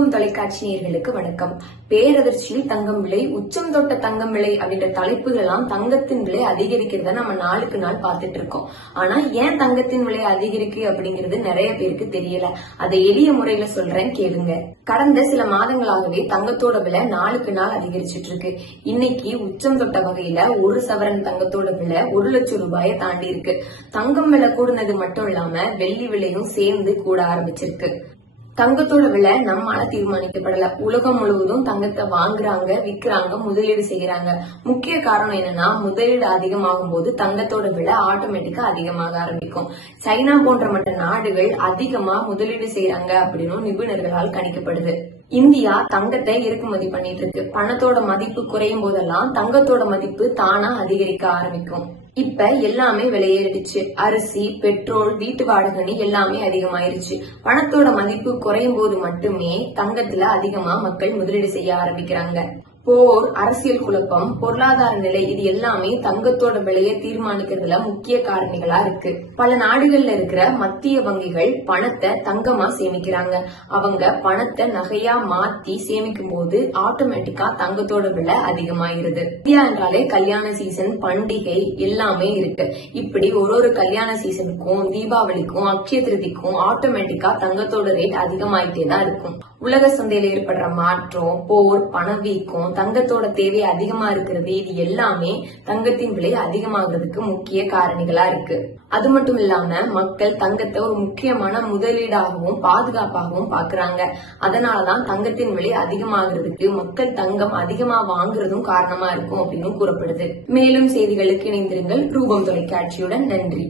ரூபம் தொலைக்காட்சி நேர்களுக்கு வணக்கம். பேரதிர்ச்சியில் தங்கம் விலை உச்சம் தொட்ட தங்கம் விலை அப்படின்ற தலைப்புகள்லாம் தங்கத்தின் விலை அதிகரிக்கிறத நம்ம நாளுக்கு நாள் பார்த்துட்டு இருக்கோம். ஆனா ஏன் தங்கத்தின் விலை அதிகரிக்கு அப்படிங்கிறது நிறைய பேருக்கு தெரியல. அதை எளிய முறையில சொல்றேன் கேளுங்க. கடந்த சில மாதங்களாகவே தங்கத்தோட விலை நாளுக்கு நாள் அதிகரிச்சிட்டு இருக்கு. இன்னைக்கு உச்சம் தொட்ட வகையில ஒரு சவரன் தங்கத்தோட விலை ஒரு லட்சம் ரூபாயை தாண்டி இருக்கு. தங்கம் விலை கூடுனது மட்டும் இல்லாம வெள்ளி விலையும் சேர்ந்து கூட ஆரம்பிச்சிருக்கு. தங்கத்தோட விலை நம்மால தீர்மானிக்கப்படல. உலகம் முழுவதும் தங்கத்தை வாங்குறாங்க விக்கிறாங்க முதலீடு செய்யறாங்க. முக்கிய காரணம் என்னன்னா முதலீடு அதிகமாகும் போது தங்கத்தோட விலை ஆட்டோமேட்டிக்கா அதிகமாக ஆரம்பிக்கும். சைனா போன்ற மற்ற நாடுகள் அதிகமா முதலீடு செய்யறாங்க அப்படின்னு நிபுணர்களால் கணிக்கப்படுது. இந்தியா தங்கத்தை இறக்குமதி பண்ணிட்டு இருக்கு. பணத்தோட மதிப்பு குறையும் போதெல்லாம் தங்கத்தோட மதிப்பு தானா அதிகரிக்க ஆரம்பிக்கும். இப்ப எல்லாமே விலையேறிடுச்சு. அரிசி பெட்ரோல் வீட்டு வாடகைன்னு எல்லாமே அதிகமாயிருச்சு. பணத்தோட மதிப்பு குறையும் போது மட்டுமே தங்கத்துல அதிகமா மக்கள் முதலீடு செய்ய ஆரம்பிக்கிறாங்க. போர் அரசியல் குழப்பம் பொருளாதார நிலை இது எல்லாமே தங்கத்தோட விலையை தீர்மானிக்கிறதுல முக்கிய காரணிகளா இருக்கு. பல நாடுகள்ல இருக்கிற மத்திய வங்கிகள் பணத்தை தங்கமா சேமிக்கிறாங்க. அவங்க பணத்தை நகையா மாத்தி சேமிக்கும் போது ஆட்டோமேட்டிக்கா தங்கத்தோட விலை அதிகமாயிருது. இந்தியா என்றாலே கல்யாண சீசன் பண்டிகை எல்லாமே இருக்கு. இப்படி ஒரு ஒரு கல்யாண சீசனுக்கும் தீபாவளிக்கும் அக்ஷய திருதிக்கும் ஆட்டோமேட்டிக்கா தங்கத்தோட ரேட் அதிகமாயிட்டே தான் இருக்கும். உலக சந்தையில ஏற்படுற மாற்றம் போர் பணவீக்கம் தங்கத்தோட தேவை அதிகமா இருக்கிறது இது எல்லாமே தங்கத்தின் விலை அதிகமாகிறதுக்கு முக்கிய காரணிகளா இருக்கு. அது மட்டும் இல்லாம மக்கள் தங்கத்தை ஒரு முக்கியமான முதலீடாகவும் பாதுகாப்பாகவும் பாக்குறாங்க. அதனாலதான் தங்கத்தின் விலை அதிகமாகிறதுக்கு மக்கள் தங்கம் அதிகமா வாங்குறதும் காரணமா இருக்கும் அப்படின்னு கூறப்படுது. மேலும் செய்திகளுக்கு இணைந்திருங்கள். ரூபம் தொலைக்காட்சியுடன் நன்றி.